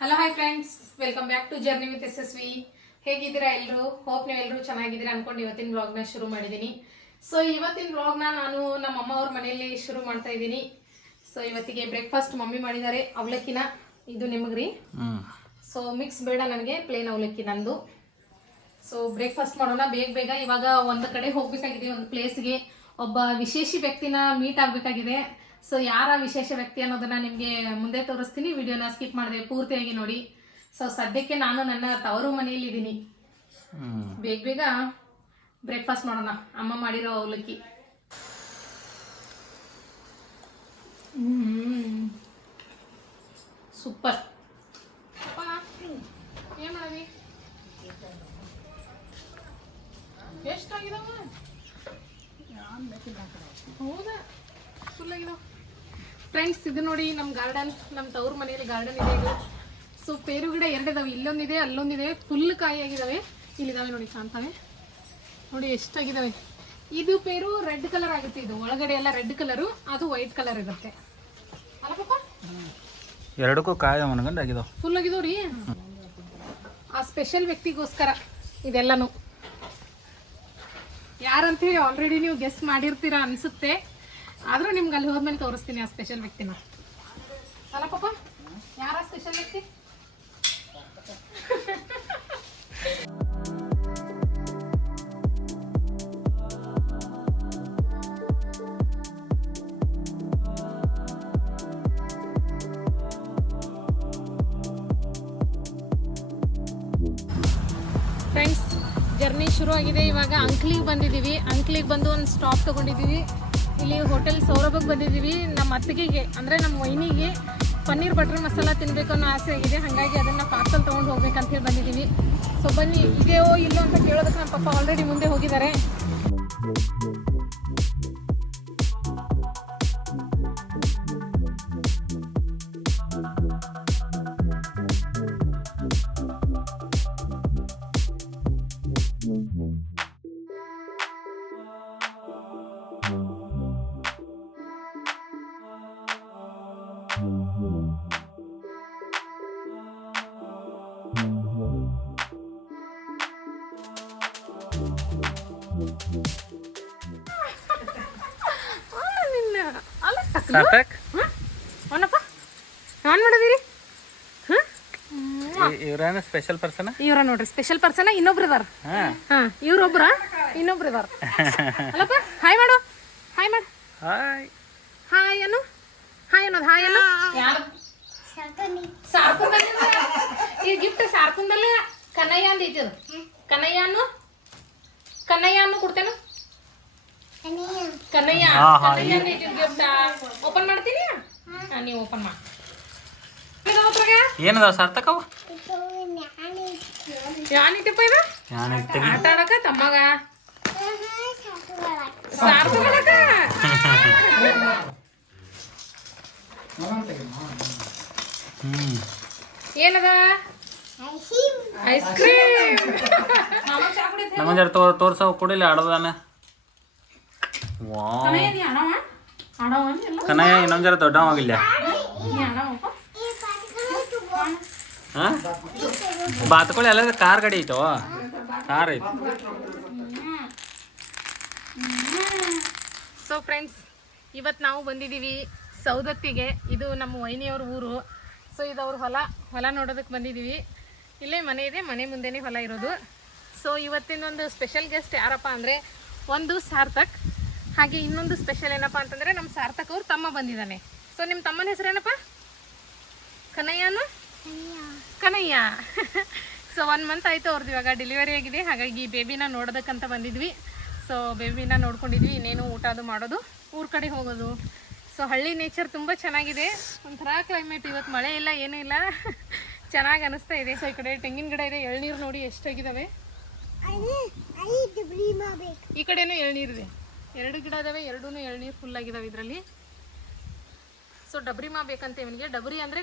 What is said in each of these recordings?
Hello hi friends, welcome back to journey with Yashaswi. ಹೇಗಿದ್ದೀರಾ ಎಲ್ಲರೂ? Hope ನೀವೆಲ್ಲರೂ ಚೆನ್ನಾಗಿದ್ದೀರಾ ಅನ್ಕೊಂಡು ಇವತ್ತಿನ ವ್ಲಾಗ್ನ ಶುರು ಮಾಡಿದ್ದೀನಿ. ಸೊ ಇವತ್ತಿನ ವ್ಲಾಗ್ನ ನಾನು ನಮ್ಮ ಅಮ್ಮ ಅವ್ರ ಮನೆಯಲ್ಲಿ ಶುರು ಮಾಡ್ತಾ ಇದ್ದೀನಿ. ಸೊ ಇವತ್ತಿಗೆ ಬ್ರೇಕ್ಫಾಸ್ಟ್ ಮಮ್ಮಿ ಮಾಡಿದ್ದಾರೆ. ಅವಲಕ್ಕಿನ ಇದು ನಿಮಗ್ರಿ. ಸೊ ಮಿಕ್ಸ್ ಬೇಡ ನನಗೆ, ಪ್ಲೇನ್ ಅವಲಕ್ಕಿ ನಂದು. ಸೊ ಬ್ರೇಕ್ಫಾಸ್ಟ್ ಮಾಡೋಣ ಬೇಗ ಬೇಗ. ಇವಾಗ ಒಂದು ಕಡೆ ಹೋಗ್ಬೇಕಾಗಿದೆ, ಒಂದು ಪ್ಲೇಸ್ಗೆ. ಒಬ್ಬ ವಿಶೇಷ ವ್ಯಕ್ತಿನ ಮೀಟ್ ಆಗಬೇಕಾಗಿದೆ. ಸೊ ಯಾರ ವಿಶೇಷ ವ್ಯಕ್ತಿ ಅನ್ನೋದನ್ನ ನಿಮಗೆ ಮುಂದೆ ತೋರಿಸ್ತೀನಿ. ವಿಡಿಯೋನ ಸ್ಕಿಪ್ ಮಾಡಿದೆ, ಪೂರ್ತಿಯಾಗಿ ನೋಡಿ. ಸೊ ಸದ್ಯಕ್ಕೆ ನಾನು ನನ್ನ ತವರು ಮನೆಯಲ್ಲಿ ಇದ್ದೀನಿ. ಬೇಗ ಬೇಗ ಬ್ರೇಕ್ಫಾಸ್ಟ್ ಮಾಡೋಣ. ಅಮ್ಮ ಮಾಡಿರೋ ಅವಲಕ್ಕಿ. ಸೂಪರ್. ಏನ್ ಮಾಡವಿ? ಎಷ್ಟಾಗಿದಾವ? ಹೌದಾ, ಫುಲ್ ಆಗಿದಾವ ಫ್ರೆಂಡ್ಸ್. ಇದು ನೋಡಿ ನಮ್ಮ ಗಾರ್ಡನ್, ನಮ್ಮ ತವ್ರ ಮನೆಯಲ್ಲಿ ಗಾರ್ಡನ್ ಇದೆ ಇದು. ಸೊ ಪೇರು ಗಿಡ ಎರಡಿದಾವೆ, ಇಲ್ಲೊಂದಿದೆ ಅಲ್ಲೊಂದಿದೆ. ಫುಲ್ ಕಾಯಿ ಆಗಿದಾವೆ. ಇಲ್ಲಿದಾವೆ ನೋಡಿ, ಕಾಣ್ತಾವೆ ನೋಡಿ ಎಷ್ಟಾಗಿದಾವೆ. ಇದು ಪೇರು ರೆಡ್ ಕಲರ್ ಆಗುತ್ತೆ. ಇದು ಒಳಗಡೆ ಎಲ್ಲ ರೆಡ್ ಕಲರು, ಅದು ವೈಟ್ ಕಲರ್ ಇರುತ್ತೆ ಅಲ್ಲ ಪಾಪ? ಎರಡಕ್ಕೂ ಕಾಯಿ ಮನಗಂಡಾಗಿದಾವೆ, ಫುಲ್ ಆಗಿದಾವ್ ರೀ. ಆ ಸ್ಪೆಷಲ್ ವ್ಯಕ್ತಿಗೋಸ್ಕರ ಇದೆಲ್ಲನು. ಯಾರಂತೇಳಿ ಆಲ್ರೆಡಿ ನೀವು ಗೆಸ್ ಮಾಡಿರ್ತೀರಾ ಅನ್ಸುತ್ತೆ. ಆದ್ರೂ ನಿಮ್ಗೆ ಅಲ್ಲಿ ಹೋದ್ಮೇಲೆ ತೋರಿಸ್ತೀನಿ ಆ ಸ್ಪೆಷಲ್ ವ್ಯಕ್ತಿನ. ಅಲ್ಲ ಪಾಪ, ಯಾರ ಸ್ಪೆಷಲ್ ವ್ಯಕ್ತಿ? ಫ್ರೆಂಡ್ಸ್, ಜರ್ನಿ ಶುರು ಆಗಿದೆ. ಇವಾಗ ಅಂಕ್ಲಿಗೆ ಬಂದಿದ್ದೀವಿ. ಅಂಕ್ಲಿಗೆ ಬಂದು ಒಂದು ಸ್ಟಾಪ್ ತೊಗೊಂಡಿದ್ದೀವಿ. ಇಲ್ಲಿ ಹೋಟೆಲ್ ಸೌರಭಕ್ಕೆ ಬಂದಿದ್ದೀವಿ. ನಮ್ಮ ಅತ್ತಿಗೆಗೆ ಅಂದರೆ ನಮ್ಮ ವೈನಿಗೆ ಪನ್ನೀರ್ ಬಟರ್ ಮಸಾಲ ತಿನ್ನಬೇಕು ಅನ್ನೋ ಆಸೆ ಆಗಿದೆ. ಹಾಗಾಗಿ ಅದನ್ನು ಪಾರ್ಸಲ್ ತೊಗೊಂಡು ಹೋಗ್ಬೇಕಂತ ಹೇಳಿ ಬಂದಿದ್ದೀವಿ. ಸೊ ಬನ್ನಿ, ಇದೆಯೋ ಇಲ್ಲೋ ಅಂತ ಕೇಳೋದಕ್ಕೆ ನಮ್ಮ ಪಪ್ಪ ಆಲ್ರೆಡಿ ಮುಂದೆ ಹೋಗಿದ್ದಾರೆ. ಇವ್ರೇನ ಸ್ಪೆಷಲ್ ಪರ್ಸನ್? ಇವ್ರ ನೋಡ್ರಿ ಸ್ಪೆಷಲ್ ಪರ್ಸನ್. ಇನ್ನೊಬ್ರು ಇದಾರ. ಇವ್ರೊಬ್ರ, ಇನ್ನೊಬ್ರು ಇದಾರ. ಅಲ್ಲಪ್ಪ, ಹಾಯ್ ಮಾಡು, ಹಾಯ್ ಮಾಡು, ಹಾಯ್ ಹಾಯ್ ಅನ್ನು, ಹಾಯ್ ಅನ್ನೋದು, ಹಾಯ್ ಅನ್ನು. ಈ ಗಿಫ್ಟ್ ಸಾರ್ಕುಂದಲ್ಲೇ ಕನ್ನಯ್ಯ ಅಂದ ಐತಿ. ಕನ್ನಯ್ಯ ಅನ್ನು, ಕನ್ನಯ್ಯ ಅನ್ನು ಕೊಡ್ತೇನು? ಕನ್ನಯ್ಯ, ಕನ್ನಯ್ಯ ಅಂದ ಐತಿ ಗಿಫ್ಟ್. ಓಪನ್ ಮಾಡ್ತೀನಿ. ನೀವು ಓಪನ್ ಮಾಡಿ. ಏನದ ಸಾರ್ಥಕವ? ಯಾನಿಟ್ಟಪ್ಪ ಇದು? ಆಟ ಆಡಕ ತಮ್ಮಗ ಸಾರ್ಥಕ ಏನದ? Ice cream. ನಮ್ಮಂಜಾರ ತೋರ್ಸವ್ ಕುಡಿಲಿ ಆಡೋದಾನ. ಕನ್ನಯ್ಯ ಇನ್ನೊಂದ್ ಜರ ದೊಡ್ಡವಾಗಿಲ್ಲ. ಬಾತ್ಕೊಳ್ಳಿ ಎಲ್ಲ ಕಾರ್ ಗಾಡಿ ಐತೋ, ಕಾರ್ ಐತಿ. ಸೊ ಫ್ರೆಂಡ್ಸ್, ಇವತ್ತು ನಾವು ಬಂದಿದ್ದೀವಿ ಸೌದತ್ತಿಗೆ. ಇದು ನಮ್ಮ ವೈನಿಯವ್ರ ಊರು. ಸೊ ಇದು ಅವ್ರ ಹೊಲ ನೋಡೋದಕ್ಕೆ ಬಂದಿದ್ದೀವಿ. ಇಲ್ಲೇ ಮನೆ ಇದೆ, ಮನೆ ಮುಂದೆನೇ ಹೊಲ ಇರೋದು. ಸೊ ಇವತ್ತಿನೊಂದು ಸ್ಪೆಷಲ್ ಗೆಸ್ಟ್ ಯಾರಪ್ಪ ಅಂದರೆ, ಒಂದು ಸಾರ್ಥಕ್, ಹಾಗೆ ಇನ್ನೊಂದು ಸ್ಪೆಷಲ್ ಏನಪ್ಪ ಅಂತಂದರೆ ನಮ್ಮ ಸಾರ್ಥಕ್ ಅವ್ರ ತಮ್ಮ ಬಂದಿದ್ದಾನೆ. ಸೊ ನಿಮ್ಮ ತಮ್ಮನ ಹೆಸರೇನಪ್ಪ? ಕನ್ನಯ್ಯನು? ಕನ್ನಯ್ಯ. ಸೊ 1 ಮಂತ್ ಆಯಿತು ಅವ್ರದ್ದು, ಇವಾಗ ಡೆಲಿವರಿ ಆಗಿದೆ. ಹಾಗಾಗಿ ಬೇಬಿನ ನೋಡೋದಕ್ಕಂತ ಬಂದಿದ್ವಿ. ಸೊ ಬೇಬಿನ ನೋಡ್ಕೊಂಡಿದ್ವಿ. ಇನ್ನೇನು ಊಟ ಅದು ಮಾಡೋದು, ಊರ ಕಡೆ ಹೋಗೋದು. ಸೊ ಹಳ್ಳಿ ನೇಚರ್ ತುಂಬ ಚೆನ್ನಾಗಿದೆ. ಒಂಥರ ಕ್ಲೈಮೇಟ್. ಇವತ್ತು ಮಳೆ ಇಲ್ಲ, ಏನೂ ಇಲ್ಲ, ಚೆನ್ನಾಗಿ ಅನಿಸ್ತಾ ಇದೆ. ಸೊ ಈ ಕಡೆ ತೆಂಗಿನ ಗಿಡ ಇದೆ. ಎಳ್ನೀರು ನೋಡಿ ಎಷ್ಟಾಗಿದ್ದಾವೆ. ಈ ಕಡೆನೂ ಎಳ್ನೀರಿದೆ. 2 ಗಿಡ ಇದಾವೆ, 2 ಎಳ್ನೀರು ಫುಲ್ ಆಗಿದಾವೆ ಇದರಲ್ಲಿ. ಸೊ ಡಬ್ರಿ ಮಾ ಬೇಕಂತ ಇವನಿಗೆ. ಡಬ್ರಿ ಅಂದರೆ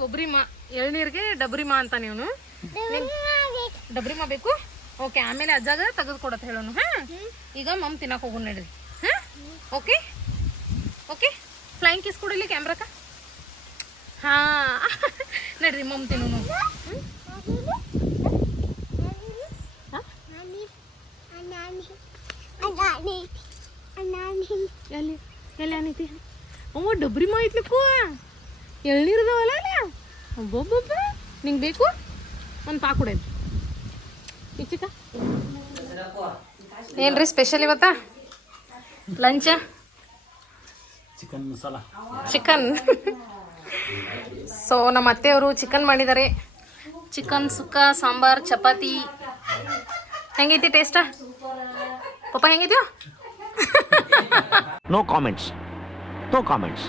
ಕೊಬ್ಬರಿ ಮಾ. ಎಳ್ನೀರಿಗೆ ಡಬ್ರಿ ಮಾ ಅಂತಾನೆ ಇವನು. ಡಬ್ರಿ ಮಾ ಬೇಕು. ಓಕೆ, ಆಮೇಲೆ ಅಜ್ಜಾಗ ತೆಗೆದು ಕೊಡತ್ತೆ ಹೇಳೋನು. ಹಾಂ, ಈಗ ಮಮ್ ತಿನ್ನಕ್ಕೆ ಹೋಗೋಣ ನಡ್ರಿ. ಹಾಂ, ಓಕೆ ಓಕೆ. ಫ್ಲೈಂಗ್ ಕಿಸ್ ಕೊಡಿಲಿ ಕ್ಯಾಮ್ರಾಕ. ಹಾಂ ನಡ್ರಿ ಮಮ್ಮ ತಿನ್ನು ಎಲ್ಲಿ ಎಲ್ಲಿ ಏನೈತಿ ಅಮ್ಮ ಡಬ್ರಿ ಮಾಯ್ತ್ಲಿಕ್ಕೂ ಎಳ್ನೀರ್ದವಲ್ಲ ಅಲ್ಲ ಒಬ್ಬೊಬ್ಬೊಬ್ಬ ನಿಂಗೆ ಬೇಕು ಒಂದು ಪಾ ಕೊಡೇನು ಚಿಕ್ಕ ಏನ್ರಿ ಸ್ಪೆಷಲ್ ಇವತ್ತ ಲಂಚ ಚಿಕನ್ ಮಸಾಲ ಚಿಕನ್ ಸೊ ನಮ್ಮ ಅತ್ತೆಯವರು ಚಿಕನ್ ಮಾಡಿದ್ದಾರೆ ಚಿಕನ್ ಸುಕ್ಕ ಸಾಂಬಾರ್ ಚಪಾತಿ ಹೆಂಗೈತಿ ಟೇಸ್ಟಾ ಪಪ್ಪ ಹೆಂಗಿದ್ಯೋ No comments. No comments.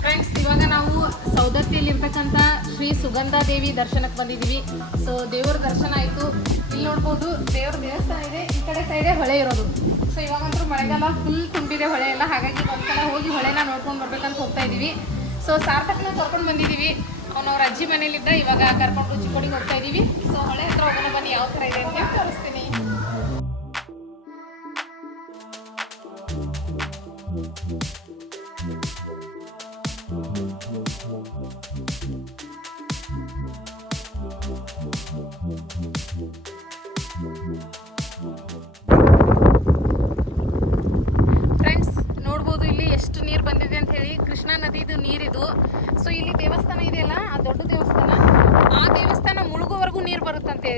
Friends ಇವಾಗ ನಾವು ಸೌದತ್ತಿಯಲ್ಲಿ ಇರ್ತಕ್ಕಂಥ ಶ್ರೀ ಸುಗಂಧ ದೇವಿ ದರ್ಶನಕ್ಕೆ ಬಂದಿದ್ದೀವಿ ಸೊ ದೇವರ ದರ್ಶನ ಆಯಿತು ಇಲ್ಲಿ ನೋಡ್ಬೋದು ದೇವ್ರ ದೇವಸ್ಥಾನ ಇದೆ ಈ ಕಡೆ ಸೈಡೇ ಹೊಳೆ ಇರೋದು ಸೊ ಇವಾಗಂತೂ ಮಳೆಗಾಲ ಫುಲ್ ತುಂಬಿದೆ ಹೊಳೆ ಎಲ್ಲ ಹಾಗಾಗಿ ಒಂದ್ಸಲ ಹೋಗಿ ಹೊಳೆನ ನೋಡ್ಕೊಂಡು ಬರ್ಬೇಕಂತ ಹೋಗ್ತಾ ಇದ್ದೀವಿ ಸೊ ಸಾರ್ಥಕ್ನ ಕರ್ಕೊಂಡು ಬಂದಿದ್ದೀವಿ ಅವನವ್ರ ಅಜ್ಜಿ ಮನೇಲಿದ್ದ ಇವಾಗ ಕರ್ಕೊಂಡು ಚಿಕ್ಕೋಡಿಗೆ ಹೋಗ್ತಾ ಇದ್ದೀವಿ ಸೊ ಹೊಳೆ ಹತ್ರ ಹೋಗೋಣ ಬನ್ನಿ ಯಾವ ಥರ ಇದೆ ಅಂತ ತೋರಿಸ್ತೀನಿ ಫ್ರೆಂಡ್ಸ್ ನೋಡ್ಬೋದು ಇಲ್ಲಿ ಎಷ್ಟು ನೀರು ಬಂದಿದೆ ಅಂತ ಹೇಳಿ ಕೃಷ್ಣಾ ನದಿದು ನೀರಿದು ಸೊ ಇಲ್ಲಿ ದೇವಸ್ಥಾನ ಇದೆಯಲ್ಲ ಆ ದೊಡ್ಡ ದೇವಸ್ಥಾನ ಆ ದೇವಸ್ಥಾನ ಮುಳುಗೋವರೆಗೂ ನೀರು ಬರುತ್ತಂತೆ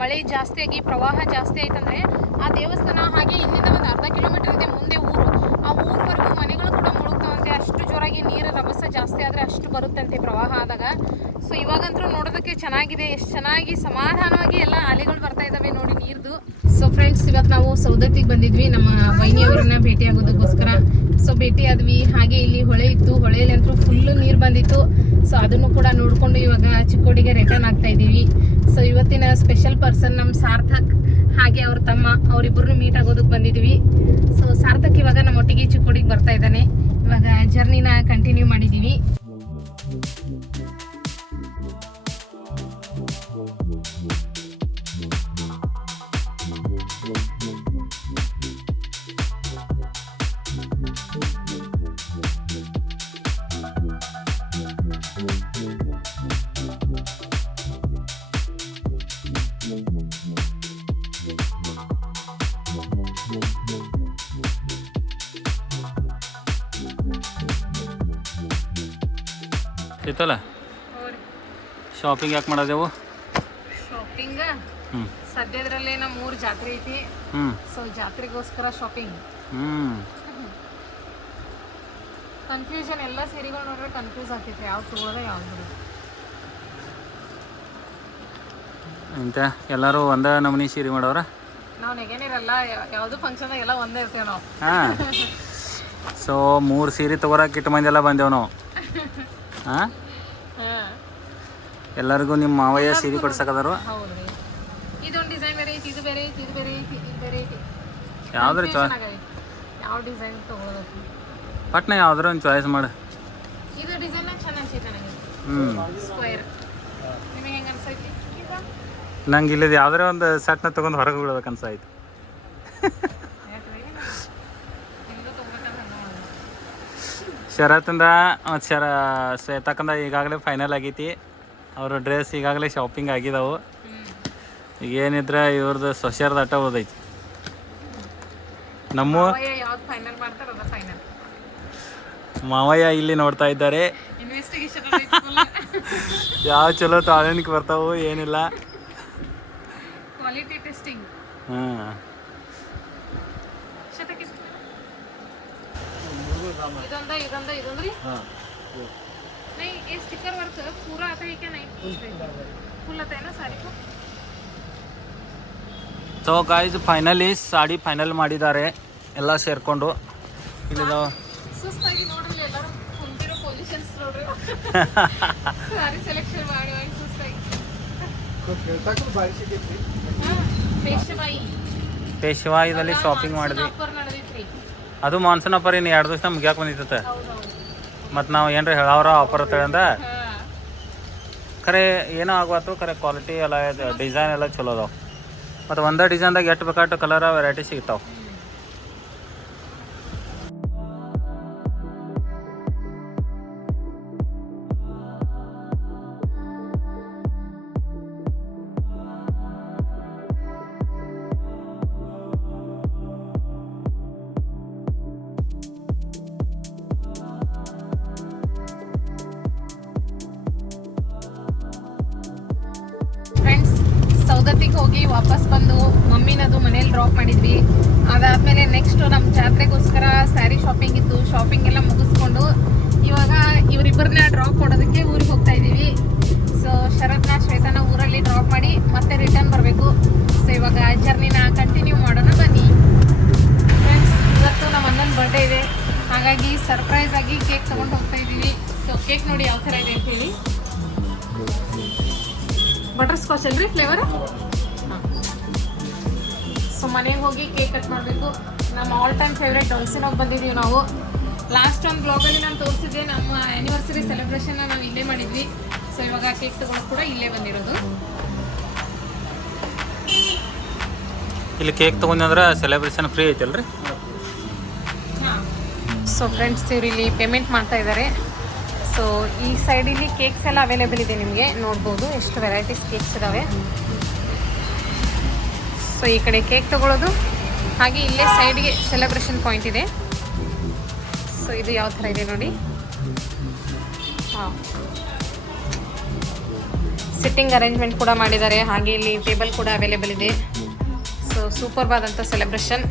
ಮಳೆ ಜಾಸ್ತಿಯಾಗಿ ಪ್ರವಾಹ ಜಾಸ್ತಿ ಆಯ್ತಂದ್ರೆ ಆ ದೇವಸ್ಥಾನ ಹಾಗೆ ಇಲ್ಲಿಂದ ಒಂದು ಅರ್ಧ ಕಿಲೋಮೀಟರ್ ಇದೆ ಮುಂದೆ ಊರು ಆ ಊರವರೆಗೂ ಮನೆಗಳು ಕೂಡ ಮುಳುಗ್ತಾವಂತೆ ಅಷ್ಟು ಜೋರಾಗಿ ನೀರು ರಭಸ ಜಾಸ್ತಿ ಆದರೆ ಅಷ್ಟು ಬರುತ್ತಂತೆ ಪ್ರವಾಹ ಆದಾಗ ಸೊ ಇವಾಗಂತೂ ನೋಡೋದಕ್ಕೆ ಚೆನ್ನಾಗಿದೆ ಎಷ್ಟು ಚೆನ್ನಾಗಿ ಸಮಾಧಾನವಾಗಿ ಎಲ್ಲ ಅಲೆಗಳು ಬರ್ತಾ ಇದ್ದಾವೆ ನೋಡಿ ನೀರ್ದು ಸೊ ಫ್ರೆಂಡ್ಸ್ ಇವತ್ತು ನಾವು ಸೌದತ್ತಿಗೆ ಬಂದಿದ್ವಿ ನಮ್ಮ ವೈನಿಯವರನ್ನ ಭೇಟಿ ಆಗೋದಕ್ಕೋಸ್ಕರ ಸೊ ಭೇಟಿ ಆದ್ವಿ ಹಾಗೆ ಇಲ್ಲಿ ಹೊಳೆ ಇತ್ತು ಹೊಳೆಯಲ್ಲಿ ಅಂತೂ ಫುಲ್ಲು ನೀರು ಬಂದಿತ್ತು ಸೊ ಅದನ್ನು ಕೂಡ ನೋಡಿಕೊಂಡು ಇವಾಗ ಚಿಕ್ಕೋಡಿಗೆ ರಿಟರ್ನ್ ಆಗ್ತಾ ಇದ್ದೀವಿ ಸೊ ಇವತ್ತಿನ ಸ್ಪೆಷಲ್ ಪರ್ಸನ್ ನಮ್ಮ ಸಾರ್ಥಕ್ ಹಾಗೆ ಅವ್ರ ತಮ್ಮ ಅವರಿಬ್ಬರನ್ನು ಮೀಟ್ ಆಗೋದಕ್ಕೆ ಬಂದಿದ್ವಿ ಸೊ ಸಾರ್ಥಕ್ ಇವಾಗ ನಮ್ಮ ಒಟ್ಟಿಗೆ ಚಿಕ್ಕೋಡಿಗೆ ಬರ್ತಾ ಇದ್ದಾನೆ ಇವಾಗ ಜರ್ನಿನ ಕಂಟಿನ್ಯೂ ಮಾಡಿದ್ದೀವಿ ಸಿತಲ್ಲ ಶಾಪಿಂಗ್ ಯಾಕೆ ಮಾಡೋದೆವು ಶಾಪಿಂಗ್ ಹ್ಞೂ ಸದ್ಯದ್ರಲ್ಲೇ ನಮ್ಮ ಊರು ಜಾತ್ರೆ ಐತಿ ಹ್ಞೂ ಸೊ ಜಾತ್ರೆಗೋಸ್ಕರ ಶಾಪಿಂಗ್ ಹ್ಞೂ ಕನ್ಫ್ಯೂಷನ್ ಎಲ್ಲ ಸೀರೆಗಳು ನೋಡ್ರೆ ಕನ್ಫ್ಯೂಸ್ ಆಗ್ತೈತೆ ಯಾವ್ದು ತೊಗೊಳೋದ ಯಾವ್ದು ಬಿಡೋದು ಇಂತ ಎಲ್ಲರೂ ಒಂದೇ ನಮೂನಿ ಸೀರೆ ಮಾಡೋರ ನಾವು ನೆಗೇನಿರಲ್ಲ ಯಾವುದು ಫಂಕ್ಷನ್ದಾಗ ಎಲ್ಲ ಒಂದೇ ಇರ್ತೇವೆ ನಾವು ಹಾಂ ಸೊ 3 ಸೀರೆ ತೊಗೊಳಕ್ಕೆ ಇಟ್ಟು ಮಂದಿ ಎಲ್ಲ ಬಂದೇವು ನಾವು ಹಾಂ ಎಲ್ಲರಿಗೂ ನಿಮ್ಮ ಮಾವಯ್ಯ ಸೀರೆ ಕೊಡ್ಸಕದಾರು ಹೌದು ರೀ ಇದೊಂದು ಡಿಸೈನ್ ಬೇರೆ ಐತಿ ಇದು ಬೇರೆ ಐತಿ ಇದು ಬೇರೆ ಐತಿ ಇದು ಬೇರೆ ಐತಿ ಯಾವ್ದ್ರ ಯಾವ ಡಿಸೈನ್ ತೊಗೊಳೋದು ಪಟ್ನ ಯಾವ್ದಾರ ಒಂದು ಚಾಯ್ಸ್ ಮಾಡು ಇದು ಡಿಸೈನ್ ಚೆನ್ನಾಗಿ ಅನ್ಸೈತೆ ನನಗೆ ಹ್ಞೂ ಸ್ಕ್ವೇರ್ ನಿಮಗೆ ಹೆಂಗೆ ಅನ್ಸೈತಿ ನಂಗೆ ಇಲ್ಲದ ಯಾವ್ದಾರ ಒಂದು ಸೆಟ್ನ ತೊಗೊಂಡು ಹೊರಗೆ ಬಿಡ್ಬೇಕು ಅನ್ಸಾಯ್ತು ಶರತ್ತಿಂದ ಮತ್ತು ಶ್ವೇತಕ್ಕಂದ ಈಗಾಗಲೇ ಫೈನಲ್ ಆಗೈತಿ ಅವ್ರ ಡ್ರೆಸ್ ಈಗಾಗಲೇ ಶಾಪಿಂಗ್ ಆಗಿದಾವು ಏನಿದ್ರೆ ಇವ್ರದ್ದು ಸೊಸೆಯರ್ದು ಅಟ್ಟ ಉಳ್ದೈತಿ ನಮ್ಮ ಯಾವ್ದು ಫೈನಲ್ ಮಾಡ್ತಾರೆ ಅದ ಫೈನಲ್ ಮಾವಯ್ಯ ಇಲ್ಲಿ ನೋಡ್ತಾ ಇದ್ದಾರೆ ಇನ್ವೆಸ್ಟಿಗೇಷನ್ ಯಾವ ಚಲೋ ತಾಳನಿಗೆ ಬರ್ತಾವು ಏನಿಲ್ಲ ಕ್ವಾಲಿಟಿ ಟೆಸ್ಟಿಂಗ್ ಹಾಂ ಇದೊಂದ್ರಿ नहीं ये स्टिकर वर्क पूरा आता है क्या नहीं फुल आता है ना साड़ी को so guys finally sari final ಮಾಡಿದ್ದಾರೆ ಎಲ್ಲ ಸೇರಿಕೊಂಡು ಇಲ್ಲಿದಾವ ಸುಸ್ತಾಗಿ ನೋಡ್ರಿ ಎಲ್ಲರೂ ಕುಂತಿರೋ ಪೊಸಿಷನ್ಸ್ ನೋಡ್ರಿ ಸಾರಿ ಸೆಲೆಕ್ಷನ್ ಮಾಡಿ ಸುಸ್ತಾಗಿ ಪೇಶವಾಯಿ ಪೇಶವಾಯಿದಲ್ಲಿ ಶಾಪಿಂಗ್ ಮಾಡಿದ್ವಿ. ಆಫರ್ ನಡೆದೈತ್ರಿ. ಅದು ಮಾನ್ಸೂನ್ ಆಫರ್ ಇನ್ನು 2 ದಿವಸ ಮುಗ್ಯಾಕೆ ಬಂದಿತ್ತತೆ. ಹೌದೌದು. ಮತ್ತು ನಾವು ಏನ್ರ ಹೇಳವ್ರ ಆಫರ್ ಅಂತೇಳಂದ ಖರೆ ಏನೋ ಆಗ್ಬಾರ್ದು. ಖರೆ ಕ್ವಾಲಿಟಿ ಎಲ್ಲ ಡಿಸೈನ್ ಎಲ್ಲ ಚಲೋ ಅದಾವೆ. ಮತ್ತು ಒಂದೇ ಡಿಸೈನ್ದಾಗ ಎಷ್ಟು ಬೇಕಾದ ಕಲರ್ ವೆರೈಟಿ ಸಿಗ್ತಾವೆ. ಫ್ರೆಂಡ್ಸ್, ಸೌದತ್ತಿಗೆ ಹೋಗಿ ವಾಪಸ್ ಬಂದು ಮಮ್ಮಿನದು ಮನೇಲಿ ಡ್ರಾಪ್ ಮಾಡಿದ್ವಿ. ಅದಾದಮೇಲೆ ನೆಕ್ಸ್ಟ್ ನಮ್ಮ ಜಾತ್ರೆಗೋಸ್ಕರ ಸ್ಯಾರಿ ಶಾಪಿಂಗ್ ಇತ್ತು. ಶಾಪಿಂಗ್ ಎಲ್ಲ ಮುಗಿಸ್ಕೊಂಡು ಇವಾಗ ಇವರಿಬ್ಬರನ್ನ ಡ್ರಾಪ್ ಕೊಡೋದಕ್ಕೆ ಊರಿಗೆ ಹೋಗ್ತಾ ಇದ್ದೀವಿ. ಸೊ ಶರತ್ನ ಶ್ವೇತನ ಊರಲ್ಲಿ ಡ್ರಾಪ್ ಮಾಡಿ ಮತ್ತೆ ರಿಟರ್ನ್ ಬರಬೇಕು. ಸೊ ಇವಾಗ ಜರ್ನಿನ ಕಂಟಿನ್ಯೂ ಮಾಡೋಣ ಬನ್ನಿ. ಫ್ರೆಂಡ್ಸ್, ಇವತ್ತು ನಮ್ಮ ಅಣ್ಣನ ಬರ್ಡೇ ಇದೆ. ಹಾಗಾಗಿ ಸರ್ಪ್ರೈಸ್ ಆಗಿ ಕೇಕ್ ತೊಗೊಂಡು ಹೋಗ್ತಾ ಇದ್ದೀವಿ. ಸೊ ಕೇಕ್ ನೋಡಿ ಯಾವ ಥರ ಇದೆ ಅಂತೇಳಿ. ಬಟರ್ ಸ್ಕಾಚ್ ಅಲ್ರಿ ಫ್ಲೇವರ್. ಸೊ ಮನೆಗೆ ಹೋಗಿ ಕೇಕ್ ಕಟ್ ಮಾಡಬೇಕು. ನಮ್ಮ ಆಲ್ ಟೈಮ್ ಫೇವ್ರೇಟ್ ಡೊಲ್ಸಿನೋಗಿ ಬಂದಿದ್ದೀವಿ ನಾವು. ಲಾಸ್ಟ್ ಒಂದು ಬ್ಲಾಗಲ್ಲಿ ನಾನು ತೋರಿಸಿದ್ದೆ ನಮ್ಮ ಆ್ಯನಿವರ್ಸರಿ ಸೆಲೆಬ್ರೇಷನ್ನ ನಾವು ಇಲ್ಲೇ ಮಾಡಿದ್ವಿ. ಸೊ ಇವಾಗ ಕೇಕ್ ತೊಗೊಳಕ್ಕೆ ಕೂಡ ಇಲ್ಲೇ ಬಂದಿರೋದು. ಇಲ್ಲಿ ಕೇಕ್ ತೊಗೊಂಡ್ರೆ ಸೆಲೆಬ್ರೇಷನ್ ಫ್ರೀ ಐತಲ್ರಿ. ಹಾಂ. ಸೊ ಫ್ರೆಂಡ್ಸ್, ಇವ್ರು ಇಲ್ಲಿ ಪೇಮೆಂಟ್ ಮಾಡ್ತಾ ಇದ್ದಾರೆ. ಸೊ ಈ ಸೈಡಲ್ಲಿ ಕೇಕ್ಸ್ ಎಲ್ಲ ಅವೈಲೇಬಲ್ ಇದೆ. ನಿಮಗೆ ನೋಡ್ಬೋದು ಎಷ್ಟು ವೆರೈಟೀಸ್ ಕೇಕ್ಸ್ ಇದ್ದಾವೆ. ಸೊ ಈ ಕಡೆ ಕೇಕ್ ತೊಗೊಳ್ಳೋದು, ಹಾಗೆ ಇಲ್ಲೇ ಸೈಡ್ಗೆ ಸೆಲೆಬ್ರೇಷನ್ ಪಾಯಿಂಟ್ ಇದೆ. ಸೊ ಇದು ಯಾವ ಥರ ಇದೆ ನೋಡಿ. ಹಾಂ, ಸಿಟ್ಟಿಂಗ್ ಅರೇಂಜ್ಮೆಂಟ್ ಕೂಡ ಮಾಡಿದ್ದಾರೆ. ಹಾಗೆ ಇಲ್ಲಿ ಟೇಬಲ್ ಕೂಡ ಅವೈಲೇಬಲ್ ಇದೆ. ಸೊ ಸೂಪರ್ವಾದಂಥ ಸೆಲೆಬ್ರೇಷನ್.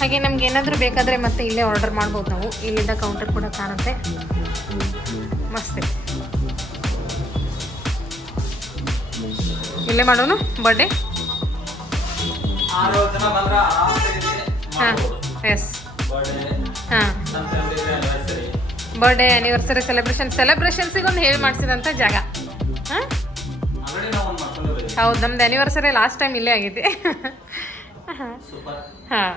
ಹಾಗೆ ನಮ್ಗೆ ಏನಾದರೂ ಬೇಕಾದರೆ ಮತ್ತೆ ಇಲ್ಲೇ ಆರ್ಡರ್ ಮಾಡ್ಬೋದು ನಾವು. ಇಲ್ಲಿಂದ ಕೌಂಟರ್ ಕೂಡ ಕಾಣುತ್ತೆ. ಮಸ್ತ್ ಇದೆ. ಇಲ್ಲೇ ಮಾಡೋಣ ಬರ್ಡೇ. ಹಾಂ, ಎಸ್. ಹಾಂ, ಬರ್ಡೇ ಆ್ಯನಿವರ್ಸರಿ ಸೆಲೆಬ್ರೇಷನ್ಸಿಗೆ ಒಂದು ಹೇಳಿ ಮಾಡಿಸಿದಂಥ ಜಾಗ. ಹಾಂ, ಹೌದು. ನಮ್ದು ಆ್ಯನಿವರ್ಸರಿ ಲಾಸ್ಟ್ ಟೈಮ್ ಇಲ್ಲೇ ಆಗೈತಿ. ಹಾಂ,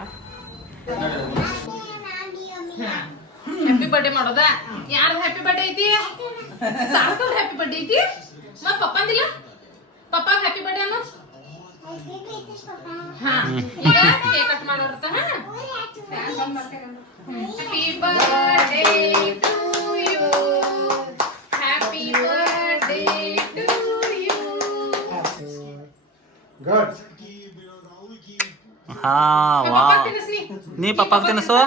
ಹ್ಯಾಪಿ ಬರ್ಡೇ ಮಾಡೋದಾ? ಯಾರ್ದು ಹ್ಯಾಪಿ ಬರ್ಡೇ ಐತಿ? ಸಾರ್ಥವ್ರ ಹ್ಯಾಪಿ ಬರ್ಡೇ ಐತಿ. ಮತ್ತೆ ಪಪ್ಪಂದಿಲ್ಲ? ಪಪ್ಪಾಗ ಹ್ಯಾಪಿ ಬರ್ಡೇ ಅನ್ನೋ. ಹಾ, ಈಗ ಕೇಕ್ ಕಟ್ ಮಾಡೋರ್ತ. Happy birthday to you, happy birthday to you. Good. ಹಾಂ, ವಾ. ನೀ ಪಪ್ಪಾಗ ತಿನ್ನಿಸು.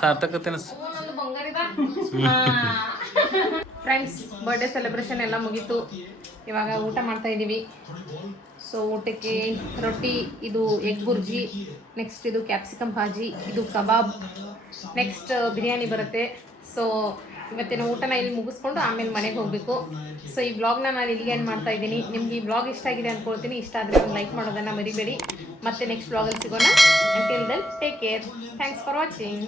ಸಾರ್ಥಕ ತಿನ್ನಿಸು. ಫ್ರೆಂಡ್ಸ್, ಬರ್ಡೇ ಸೆಲೆಬ್ರೇಷನ್ ಎಲ್ಲ ಮುಗೀತು. ಇವಾಗ ಊಟ ಮಾಡ್ತಾ ಇದ್ದೀವಿ. ಸೊ ಊಟಕ್ಕೆ ರೊಟ್ಟಿ, ಇದು ಎಗ್ ಬುರ್ಜಿ, ನೆಕ್ಸ್ಟ್ ಇದು ಕ್ಯಾಪ್ಸಿಕಮ್ ಭಾಜಿ, ಇದು ಕಬಾಬ್, ನೆಕ್ಸ್ಟ್ ಬಿರಿಯಾನಿ ಬರುತ್ತೆ. ಸೊ ಇವತ್ತಿನ ಊಟನ ಇಲ್ಲಿ ಮುಗಿಸ್ಕೊಂಡು ಆಮೇಲೆ ಮನೆಗೆ ಹೋಗಬೇಕು. ಸೊ ಈ ಬ್ಲಾಗ್ನ ನಾನು ಇಲ್ಲಿಗೆ ಏನು ಮಾಡ್ತಾ ಇದ್ದೀನಿ. ನಿಮ್ಗೆ ಈ ಬ್ಲಾಗ್ ಇಷ್ಟ ಆಗಿದೆ ಅಂದ್ಕೊಳ್ತೀನಿ. ಇಷ್ಟ ಆದರೆ ಒಂದು ಲೈಕ್ ಮಾಡೋದನ್ನು ಮರಿಬೇಡಿ. ಮತ್ತೆ ನೆಕ್ಸ್ಟ್ ಬ್ಲಾಗಲ್ಲಿ ಸಿಗೋಣ. Until then take care. Thanks for watching.